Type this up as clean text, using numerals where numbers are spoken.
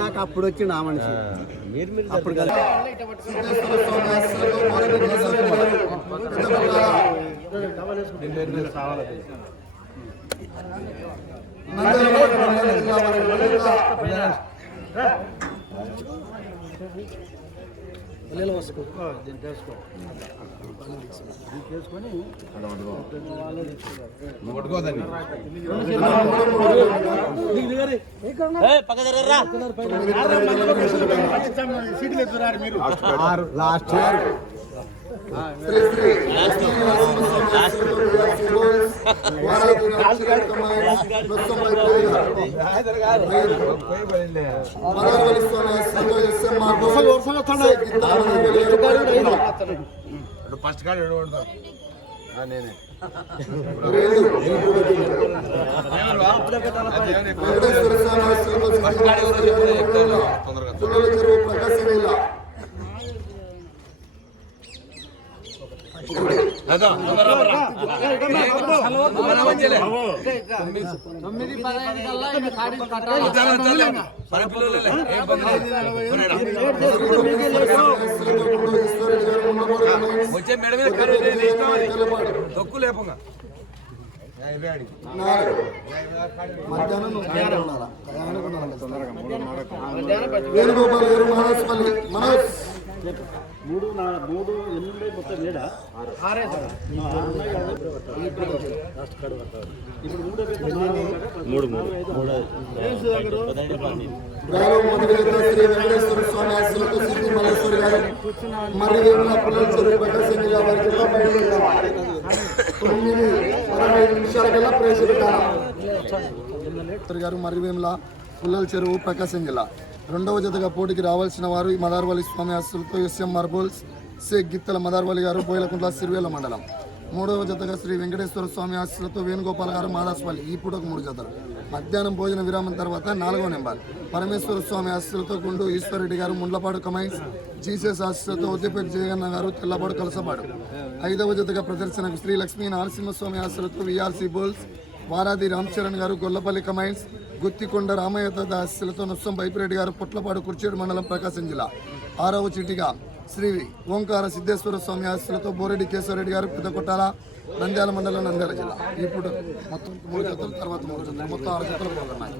నాకు అప్పుడు వచ్చిండు ఆ మనిషి అప్పుడు లాస్ట్ ఫస్ట్ కార్డు నేనే వచ్చే మేడ మీద తొక్కు లేపంగా వేణుగోపాల్ గారు మహారాష్ట్రపల్లి మనోజ్ 3-8 మొత్తం 7 శ్రీ వెంకటేశ్వర స్వామి ఆశీస్సులతో సిద్ధి మల్లేశ్వరి గారు మరి పుల్లల చెరువు ప్రకాశం నిమిషాలకల్లా ప్రవేశపెట్టారు గారు మర్రివేముల పుల్లల చెరువు ప్రకాశం జిల్లా. రెండవ జతగా పోటీకి రావాల్సిన వారు మదార్వలి స్వామి ఆశీస్సులతో ఎస్ఎం మార్బోల్స్ షేక్ గిత్తల మదార్వలి గారు బోయలకుంట్ల సిరివేల మండలం. మూడవ జతగా శ్రీ వెంకటేశ్వర స్వామి ఆశీస్సులతో వేణుగోపాల్ గారు మాదాస్పల్లి. ఈ పూటకు 3 జతలు. మధ్యాహ్నం భోజన విరామం తర్వాత 4వ నెంబర్ పరమేశ్వర స్వామి ఆశీస్సులతో గుండు ఈశ్వరరెడ్డి గారు ముండ్లపాడు కమైన్స్. జీసస్ ఆశీస్సులతో ఉద్దిపేట జయగన్న గారు తెల్లపాడు కలసపాడు. 5వ జతగా ప్రదర్శనకు శ్రీ లక్ష్మీ నరసింహస్వామి ఆశీస్సులతో విఆర్సీ బోల్స్ వారాది రామచరణ్ గారు గొల్లపల్లి కమైన్స్. గుత్తికొండ రామయ్య ఆశీస్సులతో నొస్సం బైపిరెడ్డి గారు పొట్లపాడు కుర్చేడు మండలం ప్రకాశం జిల్లా. 6వ చీటిగా శ్రీ ఓంకార సిద్ధేశ్వర స్వామి ఆశీస్సులతో బోరెడ్డి కేశవరెడ్డి గారు పెద్దకొట్టాల నంద్యాల మండలం నంద్యాల జిల్లా. ఇప్పుడు మొత్తం 3 జతలు తర్వాత 3 జతలు మొత్తం 6 జతలు పోతున్నాయి.